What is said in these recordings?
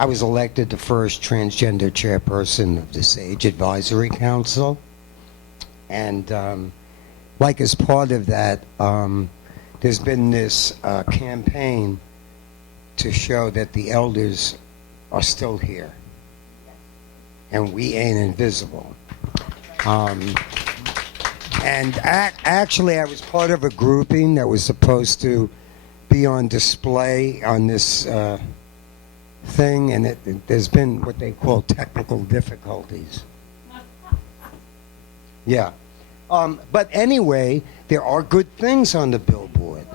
I was elected the first transgender chairperson of the SAGE Advisory Council. And like as part of that, there's been this campaign to show that the elders are still here. And we ain't invisible. Actually, I was part of a grouping that was supposed to be on display on this thing, and there's been what they call technical difficulties. Yeah. But anyway, there are good things on the billboard.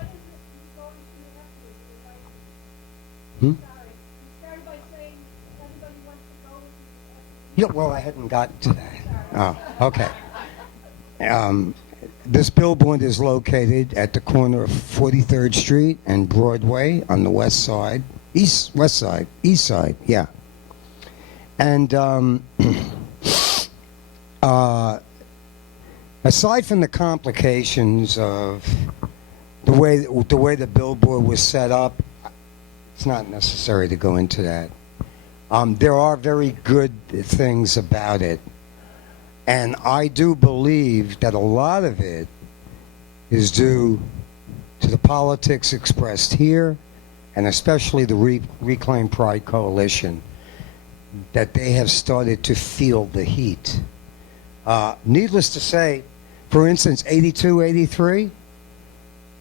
Yeah, well, I hadn't gotten to that. Oh, okay. This billboard is located at the corner of 43rd Street and Broadway on the west side. East side, yeah. And aside from the complications of the way the billboard was set up, it's not necessary to go into that. There are very good things about it. And I do believe that a lot of it is due to the politics expressed here, and especially the Reclaim Pride Coalition, that they have started to feel the heat. Needless to say, for instance, 82, 83,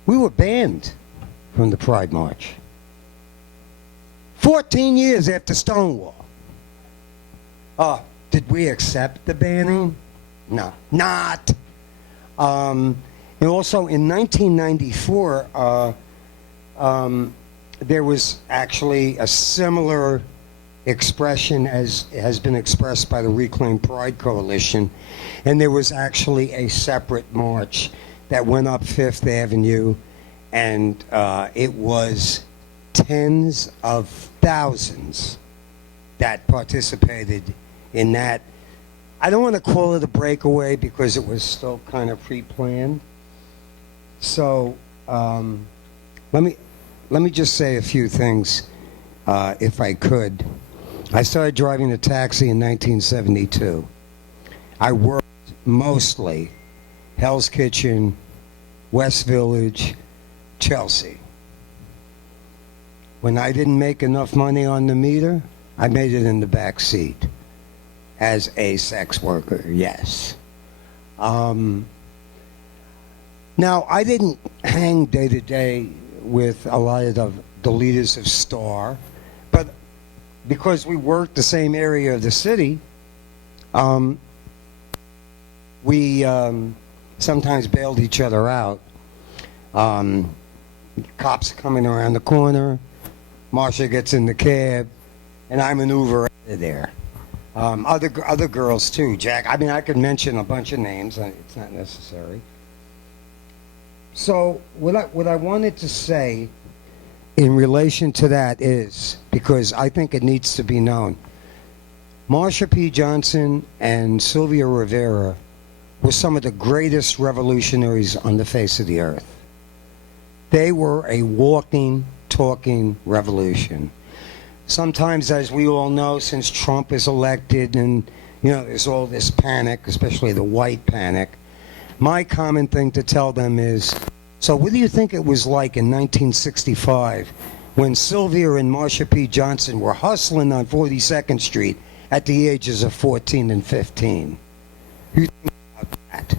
we were banned from the Pride March. 14 years after Stonewall. Did we accept the banning? No, not. And also in 1994, there was actually a similar expression as has been expressed by the Reclaim Pride Coalition, and there was actually a separate march that went up Fifth Avenue, and it was tens of thousands that participated in that. I don't want to call it a breakaway because it was still kind of pre-planned. So let me just say a few things, if I could. I started driving a taxi in 1972. I worked mostly Hell's Kitchen, West Village, Chelsea. When I didn't make enough money on the meter, I made it in the back seat as a sex worker, yes. Now, I didn't hang day to day with a lot of the leaders of STAR, but because we worked the same area of the city, we sometimes bailed each other out. Cops are coming around the corner, Marsha gets in the cab, and I maneuver out of there. Other girls too, Jack. I mean, I could mention a bunch of names. It's not necessary. So what I wanted to say in relation to that is, because I think it needs to be known, Marsha P. Johnson and Sylvia Rivera were some of the greatest revolutionaries on the face of the earth. They were a walking, talking revolution. Sometimes, as we all know, since Trump is elected and, you know, there's all this panic, especially the white panic, my common thing to tell them is, so what do you think it was like in 1965 when Sylvia and Marsha P. Johnson were hustling on 42nd Street at the ages of 14 and 15? You think about that?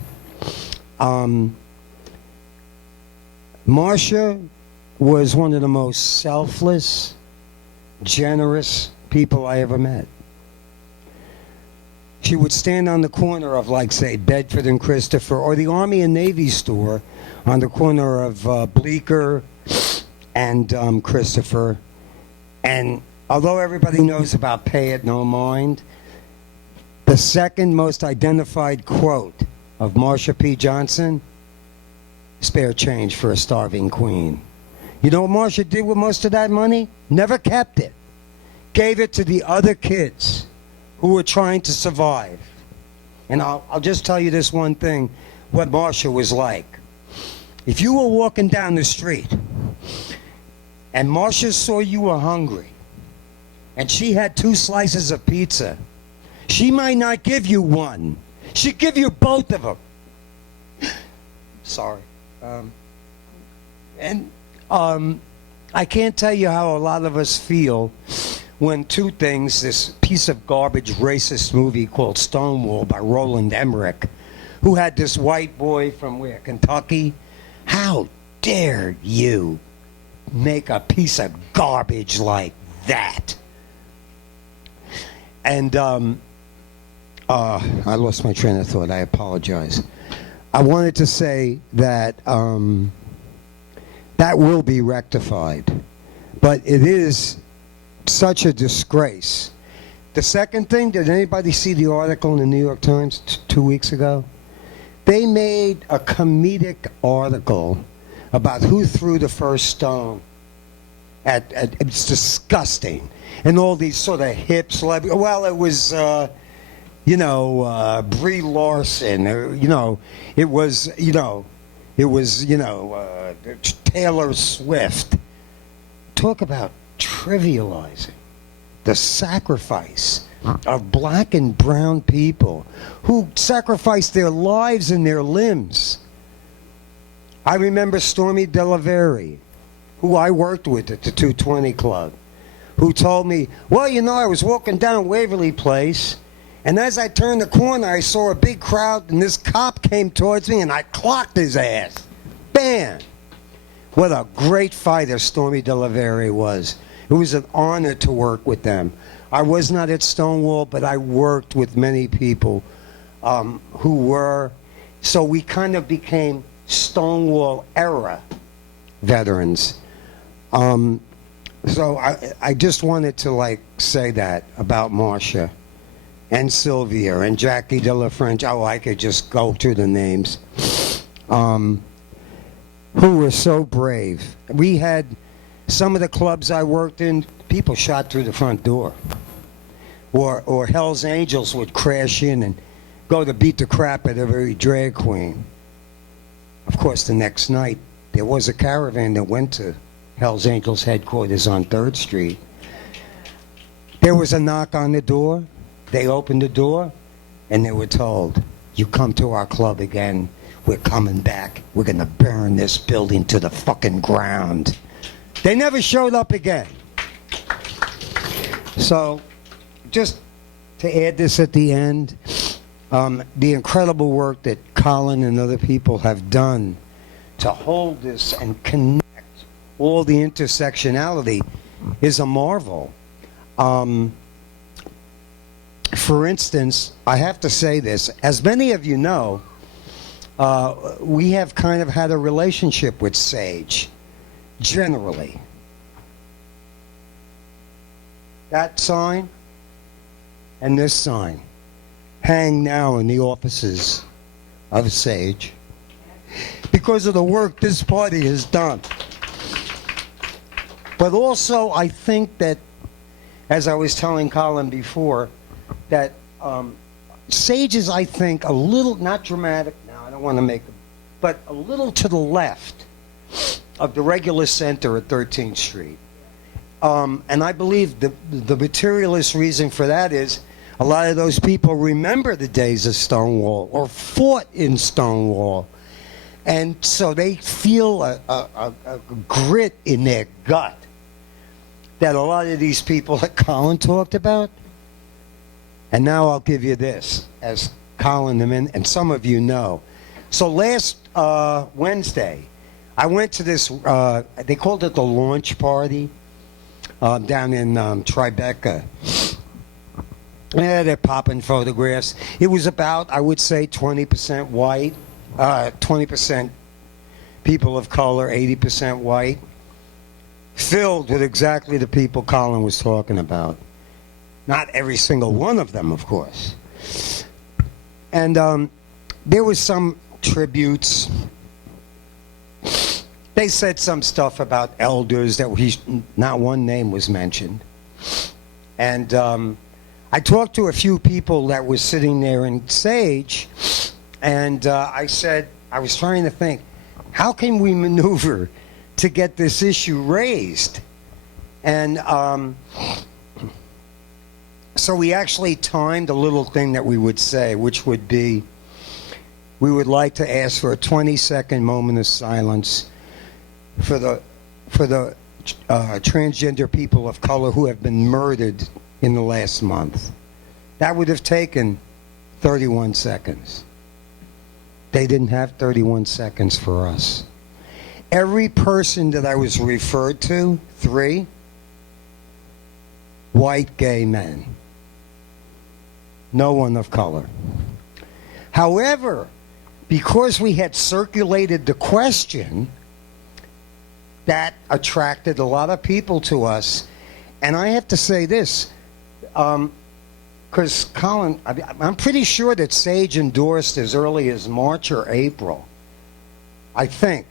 Marsha was one of the most selfless, generous people I ever met. She would stand on the corner of, like, say, Bedford and Christopher, or the Army and Navy store on the corner of Bleecker and Christopher. And although everybody knows about pay it no mind, the second most identified quote of Marsha P. Johnson, spare change for a starving queen. You know what Marsha did with most of that money? Never kept it. Gave it to the other kids who were trying to survive. And I'll just tell you this one thing, what Marsha was like. If you were walking down the street and Marsha saw you were hungry, and she had 2 slices of pizza, she might not give you one. She'd give you both of them. Sorry. I can't tell you how a lot of us feel when 2 things, this piece of garbage racist movie called Stonewall by Roland Emmerich, who had this white boy from where, Kentucky? How dare you make a piece of garbage like that? And I lost my train of thought. I apologize. I wanted to say that that will be rectified, but it is such a disgrace. The second thing, did anybody see the article in the New York Times 2 weeks ago? They made a comedic article about who threw the first stone. It's disgusting. And all these sort of hip celebrities. Well, it was, Brie Larson. It was Taylor Swift. Talk about trivializing the sacrifice of black and brown people who sacrificed their lives and their limbs. I remember Stormy Delaverre, who I worked with at the 220 Club, who told me, well, I was walking down Waverly Place, and as I turned the corner, I saw a big crowd, and this cop came towards me, and I clocked his ass. Bam! What a great fighter Stormy Delaverre was. It was an honor to work with them. I was not at Stonewall, but I worked with many people who were, so we kind of became Stonewall era veterans. So I just wanted to say that about Marcia and Sylvia and Jackie de la French. Oh, I could just go through the names. Who were so brave. We had some of the clubs I worked in, people shot through the front door. Or Hell's Angels would crash in and go to beat the crap out of every drag queen. Of course, the next night, there was a caravan that went to Hell's Angels headquarters on 3rd Street. There was a knock on the door. They opened the door, and they were told, you come to our club again, we're coming back. We're going to burn this building to the fucking ground. They never showed up again. So, just to add this at the end, the incredible work that Colin and other people have done to hold this and connect all the intersectionality is a marvel. For instance, I have to say this, as many of you know, we have kind of had a relationship with SAGE, generally. That sign and this sign hang now in the offices of SAGE because of the work this party has done. But also, I think that, as I was telling Colin before, that SAGE is, I think, a little, not dramatic, now I don't want to make, but a little to the left of the regular center at 13th Street. And I believe the materialist reason for that is a lot of those people remember the days of Stonewall or fought in Stonewall. And so they feel a grit in their gut that a lot of these people that Colin talked about. And now I'll give you this, as Colin and some of you know. So last Wednesday, I went to this, they called it the launch party down in Tribeca. Yeah, they're popping photographs. It was about, I would say, 20% white, 20% people of color, 80% white, filled with exactly the people Colin was talking about. Not every single one of them, of course. And there was some tributes. They said some stuff about elders that not one name was mentioned. And I talked to a few people that were sitting there in SAGE, and I said, I was trying to think, how can we maneuver to get this issue raised? And so we actually timed a little thing that we would say, which would be, we would like to ask for a 20-second moment of silence for the transgender people of color who have been murdered in the last month. That would have taken 31 seconds. They didn't have 31 seconds for us. Every person that I was referred to, 3 white gay men. No one of color. However, because we had circulated the question, that attracted a lot of people to us. And I have to say this, because Colin, I'm pretty sure that Sage endorsed as early as March or April. I think.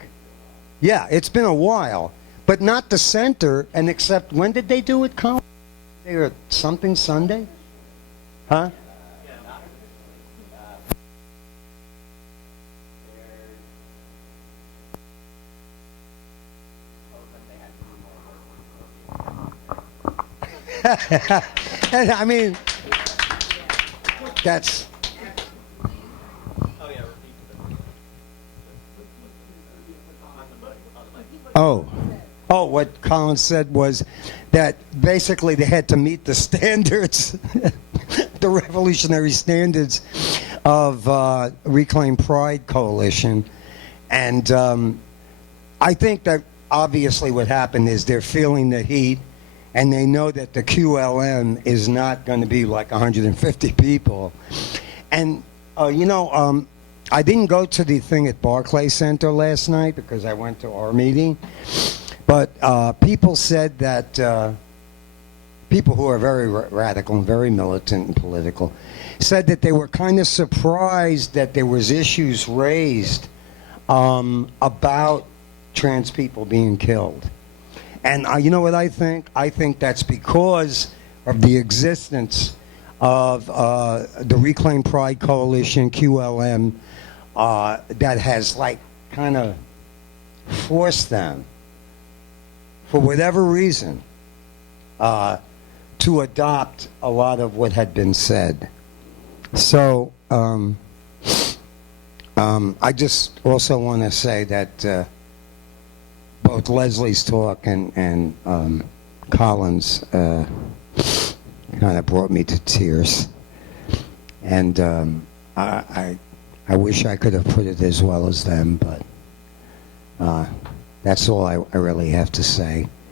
Yeah, it's been a while. But not the center, and except, when did they do it, Colin? They were something Sunday? Huh? I mean, that's... Oh, what Colin said was that basically they had to meet the standards, the revolutionary standards of Reclaim Pride Coalition. And I think that obviously what happened is they're feeling the heat, and they know that the QLM is not going to be like 150 people. And, I didn't go to the thing at Barclays Center last night because I went to our meeting. But people said that, people who are very radical and very militant and political, said that they were kind of surprised that there was issues raised about trans people being killed. And you know what I think? I think that's because of the existence of the Reclaim Pride Coalition, QLM, that has kind of forced them, for whatever reason, to adopt a lot of what had been said. So I just also want to say that both Leslie's talk and Colin's kind of brought me to tears. And I wish I could have put it as well as them, but that's all I really have to say.